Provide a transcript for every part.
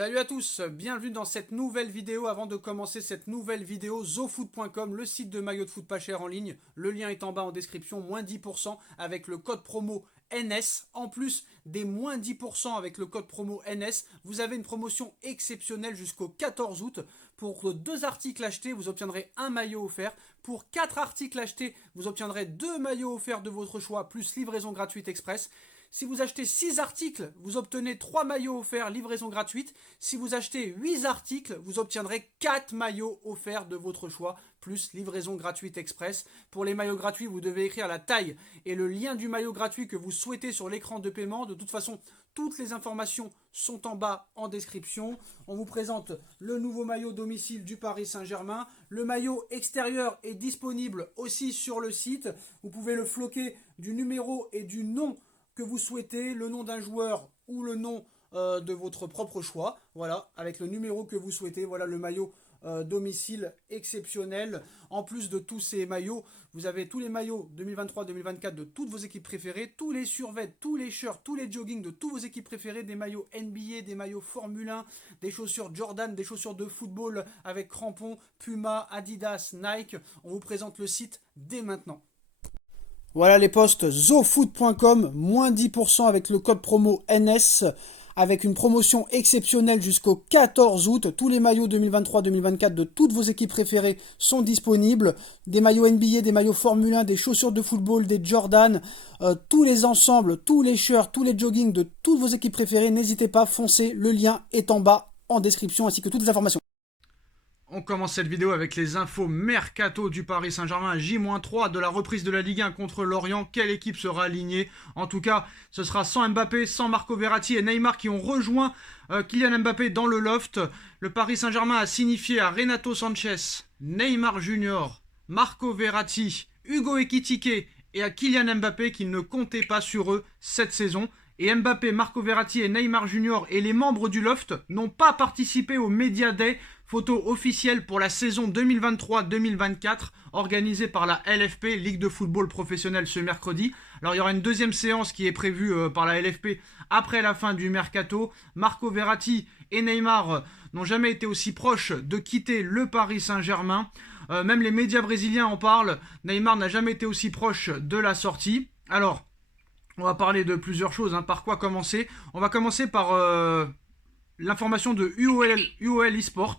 Salut à tous, bienvenue dans cette nouvelle vidéo. Avant de commencer cette nouvelle vidéo, zofoot.com, le site de maillots de foot pas cher en ligne. Le lien est en bas en description, moins 10% avec le code promo NS. En plus des moins 10% avec le code promo NS, vous avez une promotion exceptionnelle jusqu'au 14 août. Pour 2 articles achetés, vous obtiendrez un maillot offert. Pour 4 articles achetés, vous obtiendrez 2 maillots offerts de votre choix, plus livraison gratuite express. Si vous achetez 6 articles, vous obtenez 3 maillots offerts, livraison gratuite. Si vous achetez 8 articles, vous obtiendrez 4 maillots offerts de votre choix, plus livraison gratuite express. Pour les maillots gratuits, vous devez écrire la taille et le lien du maillot gratuit que vous souhaitez sur l'écran de paiement. De toute façon, toutes les informations sont en bas en description. On vous présente le nouveau maillot domicile du Paris Saint-Germain. Le maillot extérieur est disponible aussi sur le site. Vous pouvez le floquer du numéro et du nom que vous souhaitez, le nom d'un joueur ou le nom de votre propre choix. Voilà, avec le numéro que vous souhaitez. Voilà le maillot domicile exceptionnel. En plus de tous ces maillots, vous avez tous les maillots 2023-2024 de toutes vos équipes préférées, tous les survêtements, tous les shirts, tous les joggings de toutes vos équipes préférées, des maillots NBA, des maillots Formule 1, des chaussures Jordan, des chaussures de football avec crampons, Puma, Adidas, Nike. On vous présente le site dès maintenant. Voilà les posts zofoot.com, moins 10% avec le code promo NS, avec une promotion exceptionnelle jusqu'au 14 août. Tous les maillots 2023-2024 de toutes vos équipes préférées sont disponibles. Des maillots NBA, des maillots Formule 1, des chaussures de football, des Jordan, tous les ensembles, tous les shirts, tous les joggings de toutes vos équipes préférées. N'hésitez pas, foncez, le lien est en bas en description ainsi que toutes les informations. On commence cette vidéo avec les infos mercato du Paris Saint-Germain, J-3 de la reprise de la Ligue 1 contre Lorient. Quelle équipe sera alignée? En tout cas, ce sera sans Mbappé, sans Marco Verratti et Neymar qui ont rejoint Kylian Mbappé dans le loft. Le Paris Saint-Germain a signifié à Renato Sanchez, Neymar Junior, Marco Verratti, Hugo Ekitike et à Kylian Mbappé qu'ils ne comptaient pas sur eux cette saison. Et Mbappé, Marco Verratti et Neymar Junior et les membres du loft n'ont pas participé au Media Day, photo officielle pour la saison 2023-2024 organisée par la LFP, Ligue de football professionnel, ce mercredi. Alors il y aura une deuxième séance qui est prévue par la LFP après la fin du mercato. Marco Verratti et Neymar n'ont jamais été aussi proches de quitter le Paris Saint-Germain. Même les médias brésiliens en parlent. Neymar n'a jamais été aussi proche de la sortie. Alors, on va parler de plusieurs choses. Par quoi commencer? On va commencer par l'information de UOL eSport.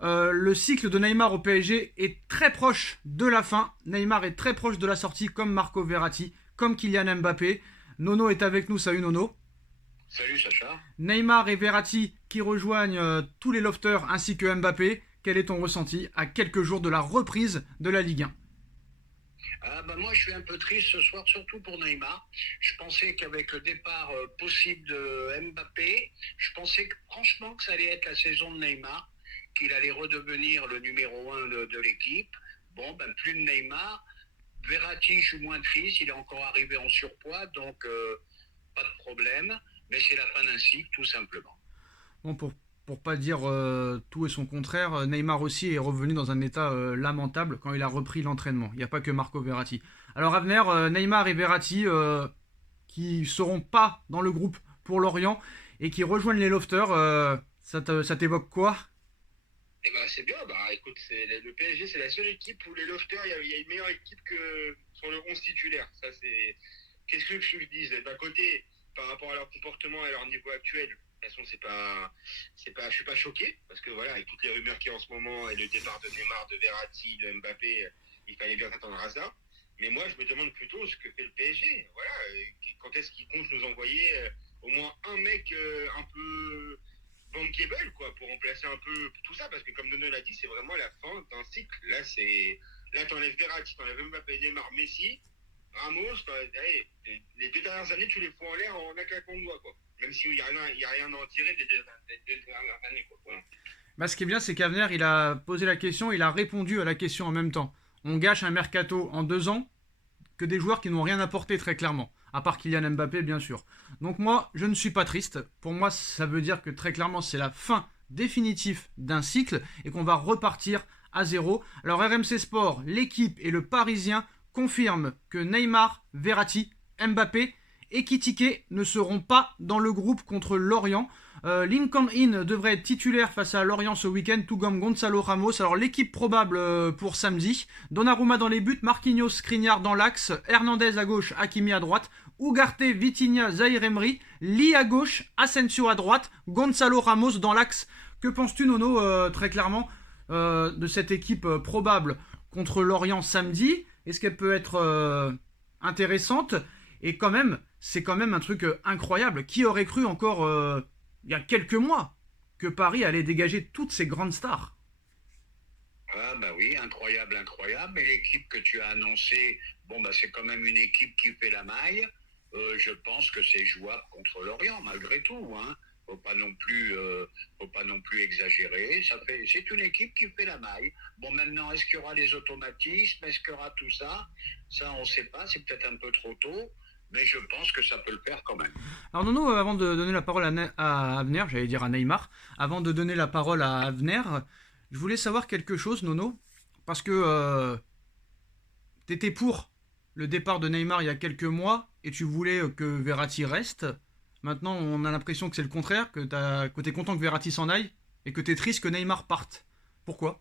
Le cycle de Neymar au PSG est très proche de la fin. Neymar est très proche de la sortie, comme Marco Verratti, comme Kylian Mbappé. Nono est avec nous. Salut Nono. Salut Sacha. Neymar et Verratti qui rejoignent tous les lofters ainsi que Mbappé. Quel est ton ressenti à quelques jours de la reprise de la Ligue 1? Moi je suis un peu triste ce soir, surtout pour Neymar. Je pensais qu'avec le départ possible de Mbappé, je pensais que, franchement que ça allait être la saison de Neymar, qu'il allait redevenir le numéro 1 de l'équipe. Plus de Neymar. Verratti, je suis moins triste, il est encore arrivé en surpoids, donc pas de problème. Mais c'est la fin d'un cycle, tout simplement. Bon, pour pas dire tout et son contraire, Neymar aussi est revenu dans un état lamentable quand il a repris l'entraînement. Il n'y a pas que Marco Verratti. Alors à venir, Neymar et Verratti qui seront pas dans le groupe pour Lorient et qui rejoignent les lofters, ça t'évoque quoi? C'est bien, écoute, le PSG c'est la seule équipe où les lofters, il y a une meilleure équipe que sur le 11 titulaire. Ça c'est. Qu'est-ce que je dis? D'un côté, par rapport à leur comportement et à leur niveau actuel, de toute façon, je suis pas choqué, parce que voilà, avec toutes les rumeurs qu'il y a en ce moment et le départ de Neymar, de Verratti, de Mbappé, il fallait bien s'attendre à ça. Mais moi, je me demande plutôt ce que fait le PSG. Voilà, quand est-ce qu'ils comptent nous envoyer au moins un mec un peu bankable, quoi, pour remplacer un peu tout ça, parce que comme Nono l'a dit, c'est vraiment la fin d'un cycle. Là, t'enlèves Verratti, t'enlèves Mbappé, Neymar, Messi, Ramos, les 2 dernières années, tu les fous en l'air en un claquement de doigts, quoi. Même s'il n'y a rien à en tirer des 2 dernières années, quoi. Voilà. Ce qui est bien, c'est qu'Avenir, il a posé la question, il a répondu à la question en même temps. On gâche un mercato en 2 ans que des joueurs qui n'ont rien apporté très clairement, à part Kylian Mbappé, bien sûr. Donc moi, je ne suis pas triste. Pour moi, ça veut dire que très clairement, c'est la fin définitive d'un cycle et qu'on va repartir à zéro. Alors RMC Sport, l'équipe et le Parisien confirment que Neymar, Verratti, Mbappé et Ekitike ne seront pas dans le groupe contre Lorient. Lincoln Inn devrait être titulaire face à Lorient ce week-end, tout comme Gonzalo Ramos. Alors l'équipe probable pour samedi: Donnarumma dans les buts, Marquinhos, Skriniar dans l'axe, Hernandez à gauche, Hakimi à droite, Ugarte, Vitinha, Zahir Emery, Lee à gauche, Asensio à droite, Gonzalo Ramos dans l'axe. Que penses-tu, Nono, très clairement, de cette équipe probable contre Lorient samedi? Est-ce qu'elle peut être intéressante? Et quand même, c'est quand même un truc incroyable. Qui aurait cru encore il y a quelques mois que Paris allait dégager toutes ces grandes stars? Ah bah oui, incroyable, incroyable. Et l'équipe que tu as annoncée, bon bah c'est quand même une équipe qui fait la maille. Je pense que c'est jouable contre Lorient, malgré tout, hein. Faut pas non plus exagérer. C'est une équipe qui fait la maille. Bon, maintenant, est-ce qu'il y aura les automatismes? Est-ce qu'il y aura tout ça? Ça, on ne sait pas. C'est peut-être un peu trop tôt. Mais je pense que ça peut le faire quand même. Alors Nono, avant de donner la parole à Avner, j'allais dire à Neymar, avant de donner la parole à Avner, je voulais savoir quelque chose, Nono, parce que tu étais pour le départ de Neymar il y a quelques mois et tu voulais que Verratti reste. Maintenant, on a l'impression que c'est le contraire, que tu es content que Verratti s'en aille et que tu es triste que Neymar parte. Pourquoi ?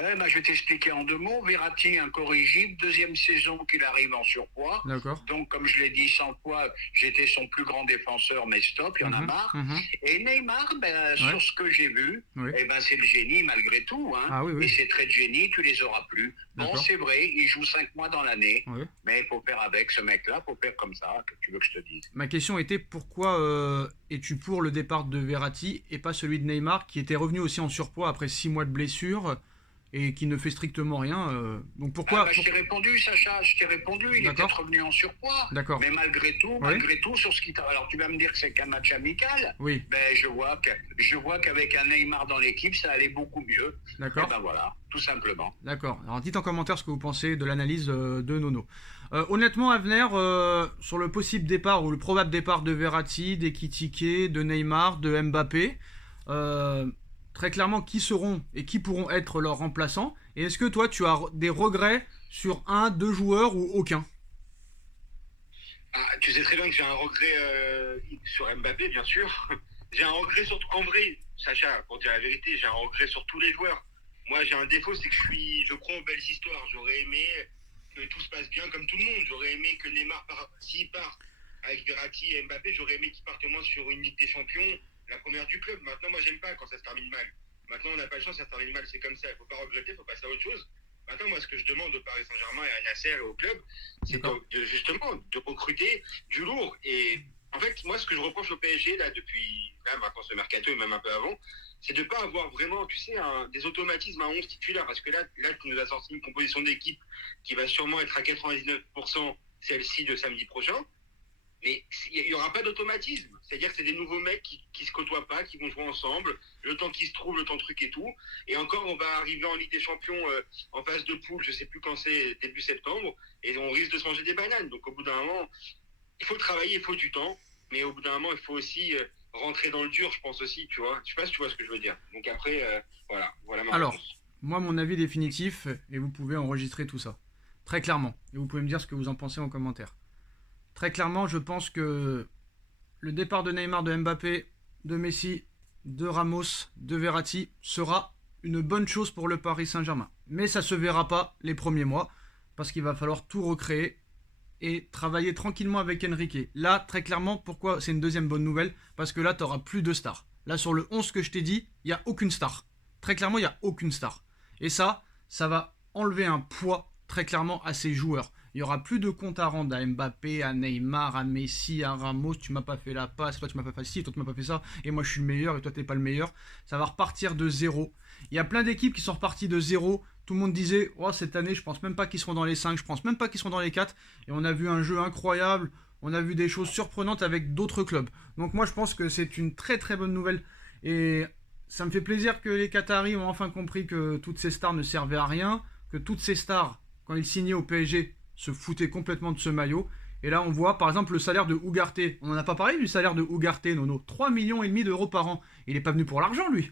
Je vais t'expliquer en 2 mots. Verratti, incorrigible, 2e saison qu'il arrive en surpoids. D'accord. Donc, comme je l'ai dit 100 fois, j'étais son plus grand défenseur, mais stop, il y en a marre. Et Neymar, sur ce que j'ai vu, c'est le génie malgré tout. Hein. Ah, oui. Et ces traits de génie, tu les auras plus. Bon, c'est vrai, il joue 5 mois dans l'année, mais il faut faire avec ce mec-là, il faut faire comme ça, que tu veux que je te dise. Ma question était: pourquoi es-tu pour le départ de Verratti et pas celui de Neymar, qui était revenu aussi en surpoids après 6 mois de blessure et qui ne fait strictement rien. Donc pourquoi Je t'ai répondu, Sacha, il est peut-être revenu en surpoids. D'accord. Mais malgré tout, sur ce qui t'a... Alors tu vas me dire que c'est qu'un match amical. Oui. Mais je vois qu'avec un Neymar dans l'équipe, ça allait beaucoup mieux. D'accord. Et voilà, tout simplement. D'accord. Alors dites en commentaire ce que vous pensez de l'analyse de Nono. Honnêtement, Avner, sur le possible départ ou le probable départ de Verratti, d'Ekitike, de Neymar, de Mbappé, très clairement, qui seront et qui pourront être leurs remplaçants? Et est-ce que toi, tu as des regrets sur 1, 2 joueurs ou aucun? Tu sais très bien que j'ai un regret sur Mbappé, bien sûr. J'ai un regret sur... En vrai, Sacha, pour dire la vérité, j'ai un regret sur tous les joueurs. Moi, j'ai un défaut, c'est que je crois aux belles histoires. J'aurais aimé que tout se passe bien comme tout le monde. J'aurais aimé que Neymar, s'il part avec Verratti et Mbappé, j'aurais aimé qu'il parte au moins sur une Ligue des Champions, la première du club. Maintenant, moi, j'aime pas quand ça se termine mal. Maintenant, on n'a pas le choix, ça se termine mal, c'est comme ça. Il faut pas regretter, il faut passer à autre chose. Maintenant, moi, ce que je demande au Paris Saint-Germain et à Nasser et au club, c'est justement de recruter du lourd. Et en fait, moi, ce que je reproche au PSG, depuis maintenant ce mercato et même un peu avant, c'est de ne pas avoir vraiment, tu sais, des automatismes à 11 titulaires. Parce que là, tu nous as sorti une composition d'équipe qui va sûrement être à 99% celle-ci de samedi prochain. Mais il n'y aura pas d'automatisme. C'est-à-dire que c'est des nouveaux mecs qui ne se côtoient pas, qui vont jouer ensemble, le temps qu'ils se trouvent, le temps de truc et tout. Et encore, on va arriver en Ligue des Champions en phase de poule, je ne sais plus quand c'est, début septembre, et on risque de se manger des bananes. Donc au bout d'un moment, il faut travailler, il faut du temps, mais au bout d'un moment, il faut aussi rentrer dans le dur, je pense aussi, tu vois. Je sais pas si tu vois ce que je veux dire. Donc après, voilà ma réponse. Moi, mon avis définitif, et vous pouvez enregistrer tout ça, très clairement. Et vous pouvez me dire ce que vous en pensez en commentaire. Très clairement, je pense que le départ de Neymar, de Mbappé, de Messi, de Ramos, de Verratti sera une bonne chose pour le Paris Saint-Germain. Mais ça ne se verra pas les premiers mois, parce qu'il va falloir tout recréer et travailler tranquillement avec Enrique. Là, très clairement, pourquoi c'est une deuxième bonne nouvelle? Parce que là, tu n'auras plus de stars. Là, sur le 11 que je t'ai dit, il n'y a aucune star. Très clairement, il n'y a aucune star. Et ça va enlever un poids très clairement à ces joueurs. Il n'y aura plus de compte à rendre à Mbappé, à Neymar, à Messi, à Ramos. Tu m'as pas fait la passe, toi tu m'as pas fait ci, toi tu m'as pas fait ça, et moi je suis le meilleur et toi t'es pas le meilleur. Ça va repartir de zéro. Il y a plein d'équipes qui sont reparties de zéro. Tout le monde disait, oh, cette année je pense même pas qu'ils seront dans les 5, je pense même pas qu'ils seront dans les 4. Et on a vu un jeu incroyable, on a vu des choses surprenantes avec d'autres clubs. Donc moi je pense que c'est une très très bonne nouvelle. Et ça me fait plaisir que les Qataris ont enfin compris que toutes ces stars ne servaient à rien, que toutes ces stars, quand ils signaient au PSG, se foutaient complètement de ce maillot. Et là, on voit par exemple le salaire de Ugarte. On n'en a pas parlé du salaire de Ugarte, Nono. 3,5 millions d'euros par an. Il n'est pas venu pour l'argent, lui.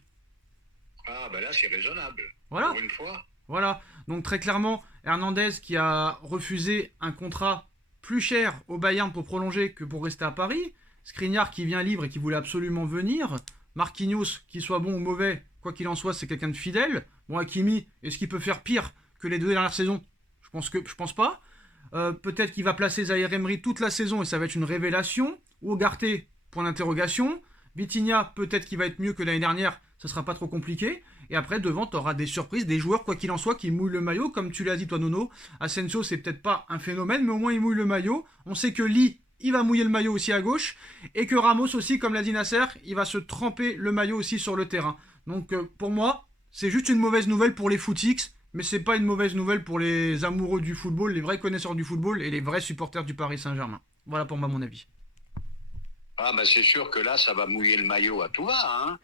Ah, là, c'est raisonnable. Voilà. Pour une fois. Voilà. Donc, très clairement, Hernandez qui a refusé un contrat plus cher au Bayern pour prolonger que pour rester à Paris. Skriniar qui vient libre et qui voulait absolument venir. Marquinhos, qu'il soit bon ou mauvais, quoi qu'il en soit, c'est quelqu'un de fidèle. Bon, Hakimi, est-ce qu'il peut faire pire que les 2 dernières saisons? Je pense pas. Peut-être qu'il va placer Zaïre Emery toute la saison et ça va être une révélation. Ou Ugarte, point d'interrogation. Vitinha, peut-être qu'il va être mieux que l'année dernière, ça sera pas trop compliqué. Et après, devant, tu auras des surprises, des joueurs, quoi qu'il en soit, qui mouillent le maillot, comme tu l'as dit, toi, Nono. Asensio, c'est peut-être pas un phénomène, mais au moins, il mouille le maillot. On sait que Lee, il va mouiller le maillot aussi à gauche. Et que Ramos aussi, comme l'a dit Nasser, il va se tremper le maillot aussi sur le terrain. Donc, pour moi, c'est juste une mauvaise nouvelle pour les footix, mais c'est pas une mauvaise nouvelle pour les amoureux du football, les vrais connaisseurs du football et les vrais supporters du Paris Saint-Germain. Voilà pour moi, mon avis. Ah bah c'est sûr que là, ça va mouiller le maillot à tout va. Hein.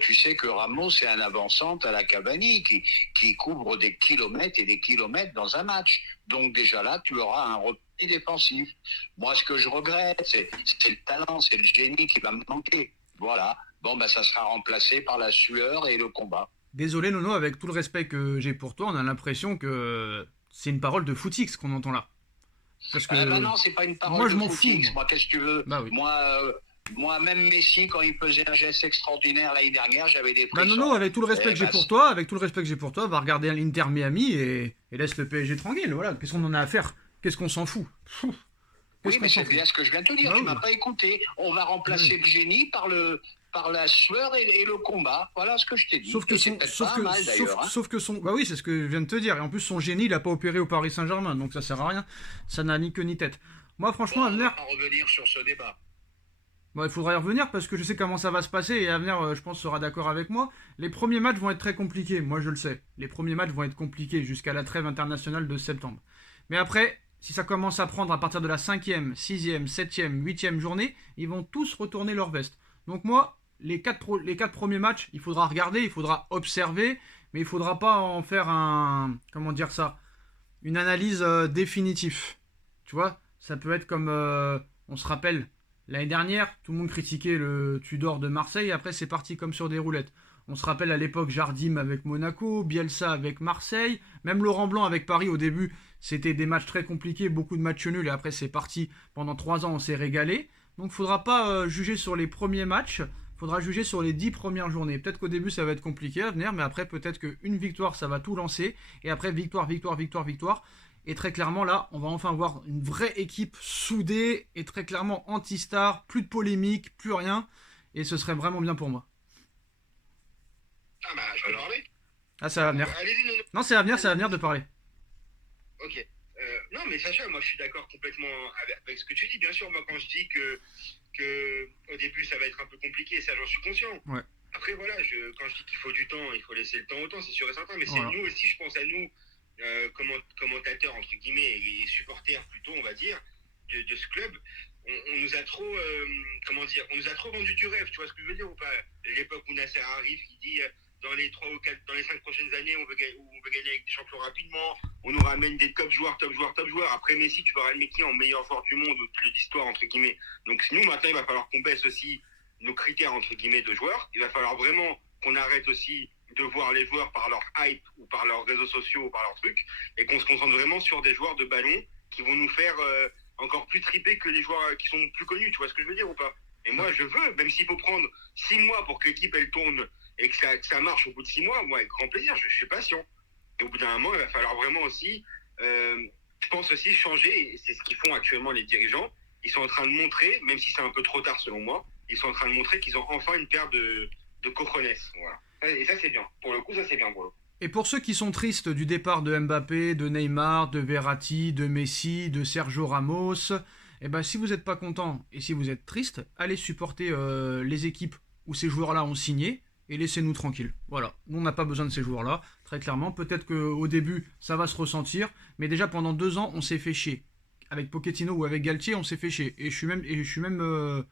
Tu sais que Ramos est un avant-centre à la Cavani qui couvre des kilomètres et des kilomètres dans un match. Donc déjà là, tu auras un repli défensif. Moi, ce que je regrette, c'est le talent, c'est le génie qui va me manquer. Voilà. Bon, bah ça sera remplacé par la sueur et le combat. Désolé, Nono, avec tout le respect que j'ai pour toi, on a l'impression que c'est une parole de footix qu'on entend là. Parce que bah non, c'est pas une parole moi, de je m'en footix. fous. Moi, qu'est-ce que tu veux? Bah oui. Moi, même Messi, quand il faisait un geste extraordinaire l'année dernière, j'avais des frissons. Bah non, avec tout le respect que j'ai pour toi, va regarder l'Inter Miami et laisse le PSG tranquille. Voilà, qu'est-ce qu'on en a à faire? Qu'est-ce qu'on s'en fout? Oui, mais c'est bien ce que je viens de te dire. Tu m'as pas écouté. On va remplacer le génie par la sueur et le combat. Voilà ce que je t'ai dit. Sauf que son, bah oui, c'est ce que je viens de te dire. Et en plus, son génie, il a pas opéré au Paris Saint-Germain, donc ça sert à rien. Ça n'a ni queue ni tête. Moi, franchement, on va pas revenir sur ce débat. Bon, il faudra y revenir parce que je sais comment ça va se passer et Avenir, je pense, sera d'accord avec moi. Les premiers matchs vont être très compliqués, moi je le sais. Les premiers matchs vont être compliqués jusqu'à la trêve internationale de septembre. Mais après, si ça commence à prendre à partir de la 5e, 6e, 7e, 8e journée, ils vont tous retourner leur veste. Donc moi, les quatre premiers matchs, il faudra regarder, il faudra observer, mais il faudra pas en faire une analyse définitive. Tu vois, ça peut être comme, on se rappelle, l'année dernière, tout le monde critiquait le Tudor de Marseille, après c'est parti comme sur des roulettes. On se rappelle à l'époque Jardim avec Monaco, Bielsa avec Marseille, même Laurent Blanc avec Paris au début, c'était des matchs très compliqués, beaucoup de matchs nuls, et après c'est parti, pendant 3 ans on s'est régalé. Donc il ne faudra pas juger sur les premiers matchs, il faudra juger sur les 10 premières journées. Peut-être qu'au début ça va être compliqué à venir, mais après peut-être qu'une victoire ça va tout lancer, et après victoire. Et très clairement, là, on va enfin voir une vraie équipe soudée et très clairement anti-star, plus de polémique, plus rien. Et ce serait vraiment bien pour moi. Ah bah, je peux parler. Ah, ça va venir. Allez-y, Non, c'est à venir de parler. Ok. Non, mais Sacha, moi je suis d'accord complètement avec ce que tu dis. Bien sûr, moi quand je dis que au début ça va être un peu compliqué, ça j'en suis conscient. Ouais. Après, voilà, quand je dis qu'il faut du temps, il faut laisser le temps au temps, c'est sûr et certain. Mais voilà. C'est nous aussi, je pense à nous. Commentateurs entre guillemets et supporters plutôt on va dire de ce club, on nous a trop on nous a trop vendu du rêve, tu vois ce que je veux dire ou pas? L'époque où Nasser arrive qui dit dans les 5 prochaines années on veut gagner avec des champions rapidement, on nous ramène des top joueurs. Après Messi tu vas ramener qui en meilleur joueur du monde de l'histoire entre guillemets. Donc nous maintenant il va falloir qu'on baisse aussi nos critères entre guillemets de joueurs. Il va falloir vraiment qu'on arrête aussi de voir les joueurs par leur hype ou par leurs réseaux sociaux ou par leurs trucs et qu'on se concentre vraiment sur des joueurs de ballon qui vont nous faire encore plus triper que les joueurs qui sont plus connus, tu vois ce que je veux dire ou pas? Et moi je veux, même s'il faut prendre 6 mois pour que l'équipe elle tourne et que ça marche au bout de 6 mois, moi avec grand plaisir, je suis patient. Et au bout d'un moment il va falloir vraiment aussi je pense aussi changer, et c'est ce qu'ils font actuellement les dirigeants. Ils sont en train de montrer, même si c'est un peu trop tard selon moi, ils sont en train de montrer qu'ils ont enfin une paire de cojones, voilà. Et ça c'est bien, pour le coup ça c'est bien pour le coup. Et pour ceux qui sont tristes du départ de Mbappé, de Neymar, de Verratti, de Messi, de Sergio Ramos, eh ben si vous n'êtes pas content et si vous êtes triste, allez supporter les équipes où ces joueurs-là ont signé et laissez-nous tranquilles. Voilà, nous on n'a pas besoin de ces joueurs-là, très clairement. Peut-être qu'au début ça va se ressentir, mais déjà pendant 2 ans on s'est fait chier. Avec Pochettino ou avec Galtier on s'est fait chier. Et je suis même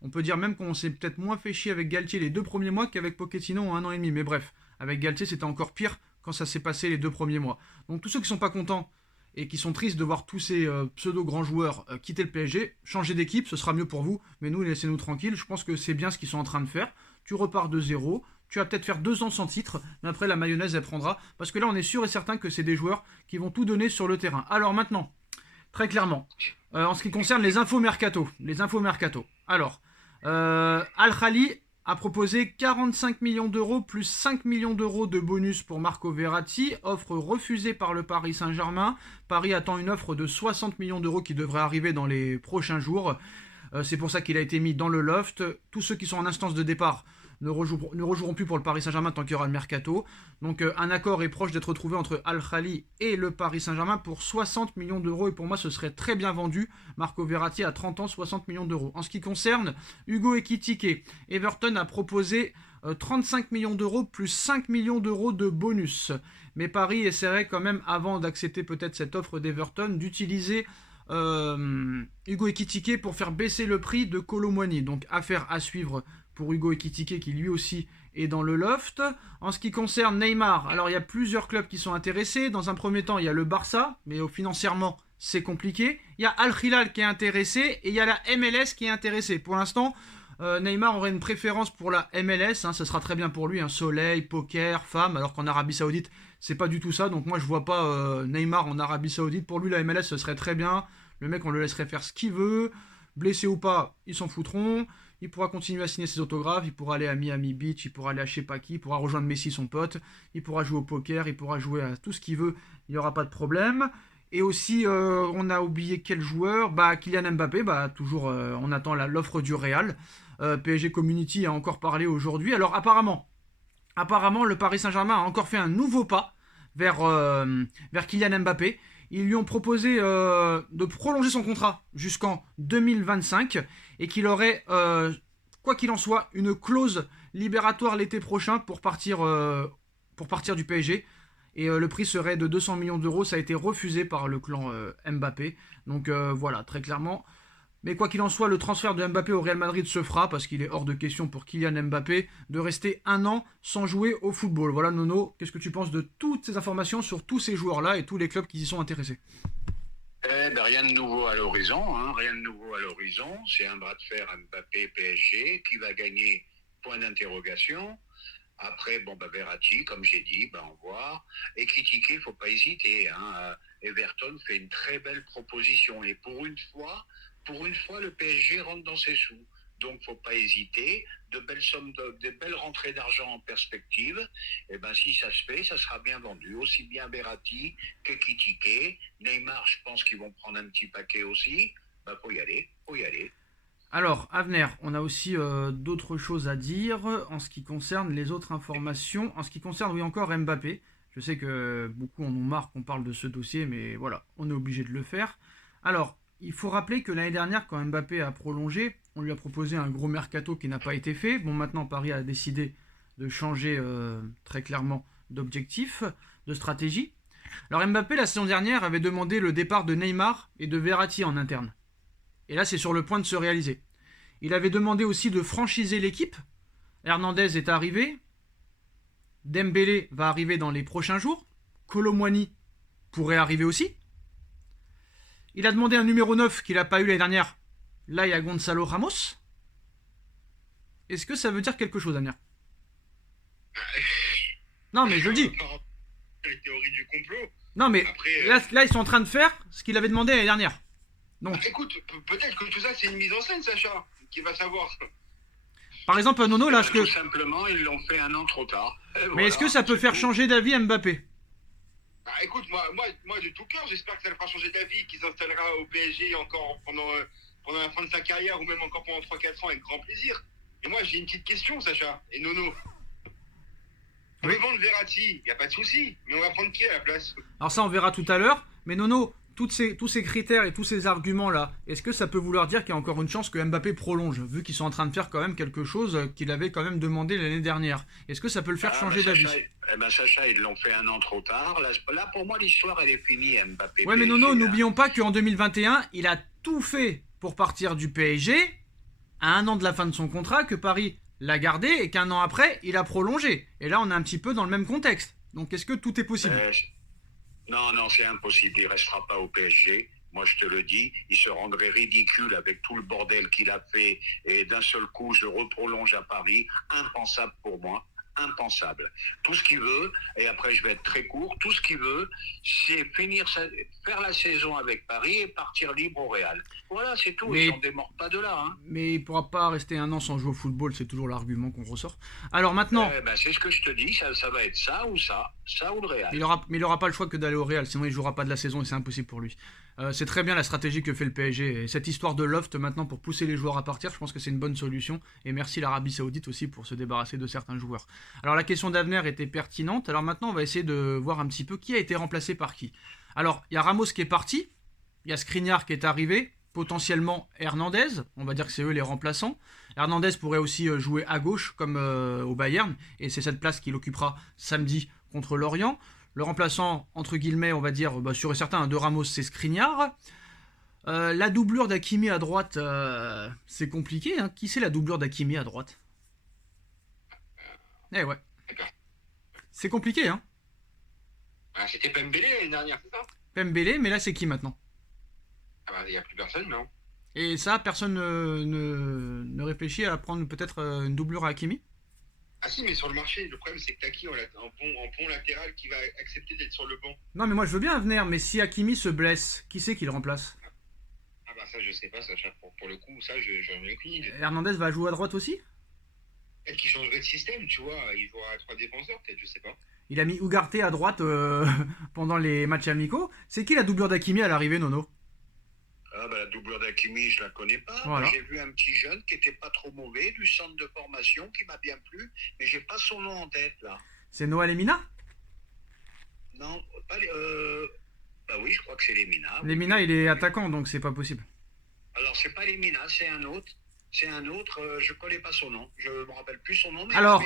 on peut dire même qu'on s'est peut-être moins fait chier avec Galtier les 2 premiers mois qu'avec Pochettino en 1 an et demi. Mais bref, avec Galtier, c'était encore pire quand ça s'est passé les 2 premiers mois. Donc tous ceux qui sont pas contents et qui sont tristes de voir tous ces pseudo-grands joueurs quitter le PSG, changer d'équipe, ce sera mieux pour vous. Mais nous, laissez-nous tranquilles. Je pense que c'est bien ce qu'ils sont en train de faire. Tu repars de zéro. Tu vas peut-être faire 2 ans sans titre, mais après la mayonnaise, elle prendra. Parce que là, on est sûr et certain que c'est des joueurs qui vont tout donner sur le terrain. Alors maintenant, très clairement, en ce qui concerne les infos mercato. Alors, Al-Khali a proposé 45 millions d'euros plus 5 millions d'euros de bonus pour Marco Verratti, offre refusée par le Paris Saint-Germain. Paris attend une offre de 60 millions d'euros qui devrait arriver dans les prochains jours. C'est pour ça qu'il a été mis dans le loft. Tous ceux qui sont en instance de départ ne rejoueront plus pour le Paris Saint-Germain tant qu'il y aura le mercato. Donc un accord est proche d'être trouvé entre Al-Khali et le Paris Saint-Germain pour 60 millions d'euros. Et pour moi, ce serait très bien vendu. Marco Verratti à 30 ans, 60 millions d'euros. En ce qui concerne Hugo Ekitike, Everton a proposé 35 millions d'euros plus 5 millions d'euros de bonus. Mais Paris essaierait quand même, avant d'accepter peut-être cette offre d'Everton, d'utiliser Hugo Ekitike pour faire baisser le prix de Kolo Muani. Donc affaire à suivre pour Hugo Ekitike qui lui aussi est dans le loft. En ce qui concerne Neymar, alors il y a plusieurs clubs qui sont intéressés. Dans un premier temps, il y a le Barça, mais financièrement, c'est compliqué. Il y a Al Hilal qui est intéressé et il y a la MLS qui est intéressée. Pour l'instant, Neymar aurait une préférence pour la MLS, ce sera très bien pour lui, soleil, poker, femme, alors qu'en Arabie Saoudite, c'est pas du tout ça. Donc moi, je vois pas Neymar en Arabie Saoudite. Pour lui, la MLS, ce serait très bien. Le mec, on le laisserait faire ce qu'il veut. Blessé ou pas, ils s'en foutront. Il pourra continuer à signer ses autographes, il pourra aller à Miami Beach, il pourra aller à je sais pas qui, il pourra rejoindre Messi, son pote, il pourra jouer au poker, il pourra jouer à tout ce qu'il veut, il n'y aura pas de problème. Et aussi, on a oublié quel joueur, Kylian Mbappé, toujours on attend l'offre du Real. PSG Community a encore parlé aujourd'hui. Alors apparemment, le Paris Saint-Germain a encore fait un nouveau pas vers Kylian Mbappé. Ils lui ont proposé de prolonger son contrat jusqu'en 2025 et qu'il aurait, quoi qu'il en soit, une clause libératoire l'été prochain pour partir du PSG. Et le prix serait de 200 millions d'euros. Ça a été refusé par le clan Mbappé. Donc voilà, très clairement. Mais quoi qu'il en soit, le transfert de Mbappé au Real Madrid se fera parce qu'il est hors de question pour Kylian Mbappé de rester un an sans jouer au football. Voilà Nono, qu'est-ce que tu penses de toutes ces informations sur tous ces joueurs-là et tous les clubs qui y sont intéressés? Rien de nouveau à l'horizon, rien de nouveau à l'horizon. C'est un bras de fer Mbappé-PSG qui va gagner, point d'interrogation. Après, Verratti, comme j'ai dit, on voit. Et critiquer, il ne faut pas hésiter. Everton fait une très belle proposition. Et pour une fois, le PSG rentre dans ses sous. Donc, il ne faut pas hésiter. De belles sommes, de belles rentrées d'argent en perspective. Et si ça se fait, ça sera bien vendu. Aussi bien Verratti qu'Ekitike. Neymar, je pense qu'ils vont prendre un petit paquet aussi. Faut y aller. Alors, Avner, on a aussi d'autres choses à dire en ce qui concerne les autres informations. En ce qui concerne, oui, encore Mbappé. Je sais que beaucoup en ont marre qu'on parle de ce dossier, mais voilà, on est obligé de le faire. Alors, il faut rappeler que l'année dernière, quand Mbappé a prolongé, on lui a proposé un gros mercato qui n'a pas été fait. Bon, maintenant, Paris a décidé de changer très clairement d'objectif, de stratégie. Alors, Mbappé, la saison dernière, avait demandé le départ de Neymar et de Verratti en interne. Et là, c'est sur le point de se réaliser. Il avait demandé aussi de franchiser l'équipe. Hernandez est arrivé. Dembélé va arriver dans les prochains jours. Kolo Muani pourrait arriver aussi. Il a demandé un numéro 9 qu'il n'a pas eu l'année dernière. Là, il y a Gonzalo Ramos. Est-ce que ça veut dire quelque chose, Amir? Non, mais je le dis. La théorie du complot. Non, mais après, là, ils sont en train de faire ce qu'il avait demandé l'année dernière. Donc, écoute, peut-être que tout ça, c'est une mise en scène, Sacha, qui va savoir. Par exemple, Nono, là, tout simplement, ils l'ont fait un an trop tard. Mais est-ce que ça peut faire changer d'avis Mbappé? Écoute, moi, de tout cœur, j'espère que ça le fera changer d'avis, qu'il s'installera au PSG encore pendant la fin de sa carrière, ou même encore pendant 3-4 ans, avec grand plaisir. Et moi, j'ai une petite question, Sacha, et Nono. On veut vendre Verratti, il n'y a pas de souci, mais on va prendre qui à la place? Alors ça, on verra tout à l'heure. Mais Nono, tous ces critères et tous ces arguments-là, est-ce que ça peut vouloir dire qu'il y a encore une chance que Mbappé prolonge, vu qu'ils sont en train de faire quand même quelque chose qu'il avait quand même demandé l'année dernière? Est-ce que ça peut le faire changer d'avis? Sacha, ils l'ont fait un an trop tard. Là, pour moi, l'histoire, elle est finie, Mbappé. Ouais, mais Nono, n'oublions pas qu'en 2021, il a tout fait pour partir du PSG à un an de la fin de son contrat, que Paris l'a gardé et qu'un an après, il a prolongé. Et là, on est un petit peu dans le même contexte. Donc, est-ce que tout est possible? Non, c'est impossible. Il ne restera pas au PSG. Moi, je te le dis, il se rendrait ridicule avec tout le bordel qu'il a fait et d'un seul coup, je reprolonge à Paris. Impensable pour moi. impensable. Tout ce qu'il veut, et après je vais être très court, tout ce qu'il veut, c'est faire la saison avec Paris et partir libre au Real. Voilà, c'est tout, Mais... ils n'en démordent pas de là. Hein. Mais il ne pourra pas rester un an sans jouer au football, c'est toujours l'argument qu'on ressort. Alors maintenant... c'est ce que je te dis, ça va être ça ou le Real. Mais il n'aura pas le choix que d'aller au Real, sinon il ne jouera pas de la saison et c'est impossible pour lui. C'est très bien la stratégie que fait le PSG. Et cette histoire de loft maintenant pour pousser les joueurs à partir, je pense que c'est une bonne solution. Et merci l'Arabie Saoudite aussi pour se débarrasser de certains joueurs. Alors la question d'Avenir était pertinente. Alors maintenant on va essayer de voir un petit peu qui a été remplacé par qui. Alors il y a Ramos qui est parti, il y a Skriniar qui est arrivé, potentiellement Hernandez, on va dire que c'est eux les remplaçants. Hernandez pourrait aussi jouer à gauche comme au Bayern et c'est cette place qu'il occupera samedi contre Lorient. Le remplaçant, entre guillemets, on va dire, sûr et certain, de Ramos, c'est Skriniar. La doublure d'Hakimi à droite, c'est compliqué. Hein. Qui c'est la doublure d'Hakimi à droite? Eh ouais. C'est compliqué, hein. C'était Pembele l'année dernière, c'est ça? Pembele, mais là c'est qui maintenant? Il n'y a plus personne, non? Et ça, personne ne réfléchit à prendre peut-être une doublure à Hakimi? Ah si, mais sur le marché, le problème c'est que Taki, on a un pont latéral qui va accepter d'être sur le banc. Non, mais moi je veux bien venir, mais si Hakimi se blesse, qui c'est qui le remplace? Ça je sais pas, ça, pour le coup, ça j'en ai aucune idée. Hernandez va jouer à droite aussi? Peut-être qu'il changerait de système, tu vois, il jouera à 3 défenseurs, peut-être, je sais pas. Il a mis Ugarte à droite pendant les matchs amicaux. C'est qui la doublure d'Hakimi à l'arrivée, Nono? La doublure d'Hakimi, je la connais pas. Voilà. J'ai vu un petit jeune qui était pas trop mauvais, du centre de formation, qui m'a bien plu, mais j'ai pas son nom en tête, là. C'est Noah Lemina? Non, pas les... oui, je crois que c'est Lemina. Lemina, il est attaquant, donc c'est pas possible. Alors, c'est pas Lemina, c'est un autre. Je connais pas son nom. Je me rappelle plus son nom. Mais alors,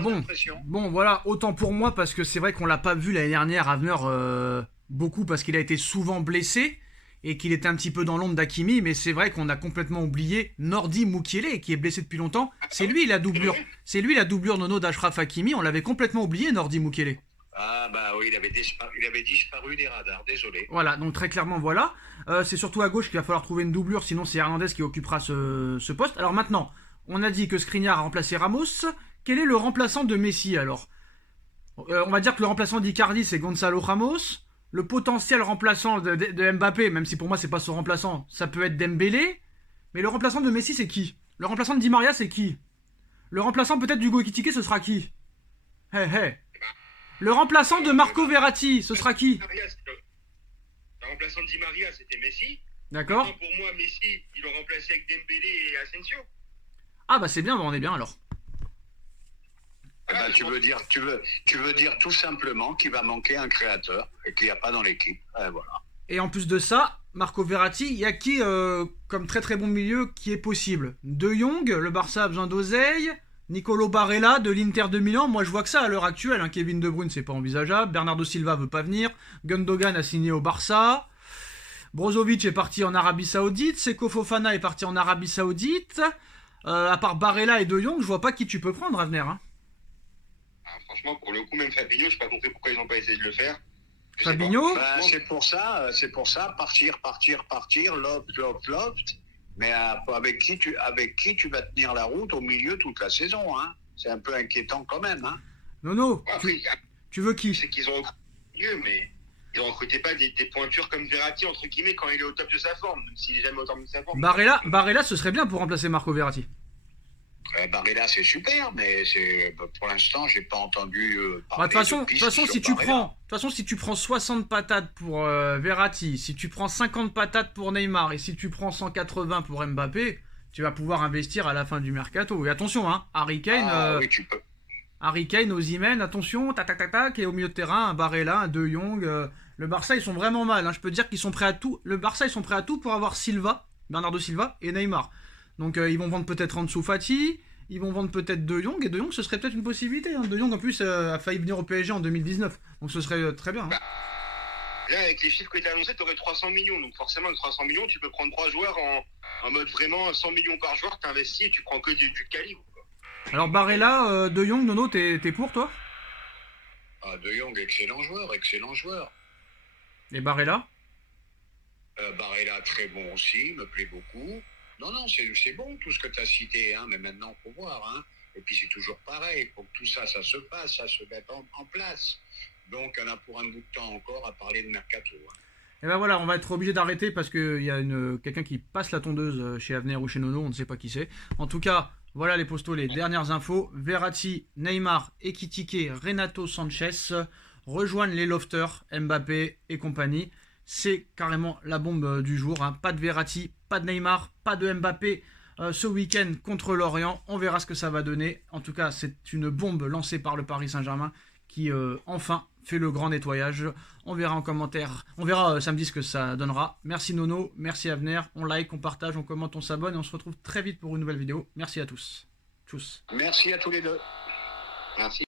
bon, voilà, autant pour moi, parce que c'est vrai qu'on l'a pas vu l'année dernière à venir beaucoup, parce qu'il a été souvent blessé, et qu'il était un petit peu dans l'ombre d'Hakimi, mais c'est vrai qu'on a complètement oublié Nordi Mukiele, qui est blessé depuis longtemps. C'est lui la doublure. C'est lui la doublure Nono d'Achraf Hakimi, on l'avait complètement oublié, Nordi Mukiele. Oui, il avait disparu des radars, désolé. Voilà, donc très clairement, voilà. C'est surtout à gauche qu'il va falloir trouver une doublure, sinon c'est Hernandez qui occupera ce poste. Alors maintenant, on a dit que Skriniar a remplacé Ramos. Quel est le remplaçant de Messi alors? On va dire que le remplaçant d'Icardi, c'est Gonzalo Ramos. Le potentiel remplaçant de Mbappé, même si pour moi c'est pas son remplaçant, ça peut être Dembélé. Mais le remplaçant de Messi, c'est qui? Le remplaçant de Di Maria, c'est qui? Le remplaçant peut-être d'Hugo Ekitike, ce sera qui? Le remplaçant de Marco Verratti, ce sera qui? Le remplaçant de Di Maria, c'était Messi. D'accord. Pour moi, Messi, ils l'ont remplacé avec Dembélé et Asensio. Ah c'est bien, on est bien alors. Tu veux dire tout simplement qu'il va manquer un créateur et qu'il n'y a pas dans l'équipe. Voilà. Et en plus de ça, Marco Verratti, il y a qui comme très très bon milieu qui est possible? De Jong, le Barça a besoin d'oseille. Nicolo Barella de l'Inter de Milan, moi je vois que ça à l'heure actuelle. Kevin De Bruyne, c'est pas envisageable. Bernardo Silva veut pas venir. Gundogan a signé au Barça. Brozovic est parti en Arabie Saoudite. Seko Fofana est parti en Arabie Saoudite. À part Barella et De Jong, je vois pas qui tu peux prendre à venir. Franchement, pour le coup, même Fabinho, je n'ai pas compris pourquoi ils n'ont pas essayé de le faire. Fabinho c'est pour ça, partir, loft. Mais avec qui tu vas tenir la route au milieu toute la saison, hein? C'est un peu inquiétant quand même, hein? Nono, tu veux qui? C'est qu'ils ont recruté mieux, mais ils n'ont recruté pas des pointures comme Verratti, entre guillemets, quand il est au top de sa forme, même s'il est jamais au top de sa forme. Barella, ce serait bien pour remplacer Marco Verratti. Barella, c'est super, mais pour l'instant, j'ai pas entendu parler de toute façon, si tu prends 60 patates pour Verratti, si tu prends 50 patates pour Neymar et si tu prends 180 pour Mbappé, tu vas pouvoir investir à la fin du mercato. Et attention, Harry Kane, oui, tu peux. Harry Kane, Osimhen, attention, tac, et au milieu de terrain, un Barella, un De Jong. Le Barça, ils sont vraiment mal. Je peux te dire qu'ils sont prêts à tout. Le Barça, ils sont prêts à tout pour avoir Bernardo Silva et Neymar. Donc ils vont vendre peut-être Ansu Fati, ils vont vendre peut-être De Jong, et De Jong ce serait peut-être une possibilité. De Jong en plus a failli venir au PSG en 2019, donc ce serait très bien. Là avec les chiffres que tu as annoncés, tu aurais 300 millions, donc forcément avec 300 millions tu peux prendre 3 joueurs en mode vraiment 100 millions par joueur, tu investis et tu prends que du calibre. Quoi. Alors Barella, De Jong, Nono, t'es pour toi? De Jong, excellent joueur. Et Barella? Barella très bon aussi, me plaît beaucoup. Non, c'est bon tout ce que tu as cité, mais maintenant, il faut voir. Et puis c'est toujours pareil, pour que tout ça, ça se passe, ça se mette en place. Donc on a pour un bout de temps encore à parler de mercato. Hein. Et ben voilà, on va être obligé d'arrêter parce qu'il y a quelqu'un qui passe la tondeuse chez Avenir ou chez Nono, on ne sait pas qui c'est. En tout cas, voilà les postos, les dernières infos. Verratti, Neymar, Ekitike, Renato Sanchez rejoignent les lofters, Mbappé et compagnie. C'est carrément la bombe du jour. Hein. Pas de Verratti, pas de Neymar, pas de Mbappé ce week-end contre Lorient. On verra ce que ça va donner. En tout cas, c'est une bombe lancée par le Paris Saint-Germain qui enfin fait le grand nettoyage. On verra en commentaire, on verra samedi ce que ça donnera. Merci Nono, merci Avenir, on like, on partage, on commente, on s'abonne et on se retrouve très vite pour une nouvelle vidéo. Merci à tous. Tchuss. Merci à tous les deux. Merci.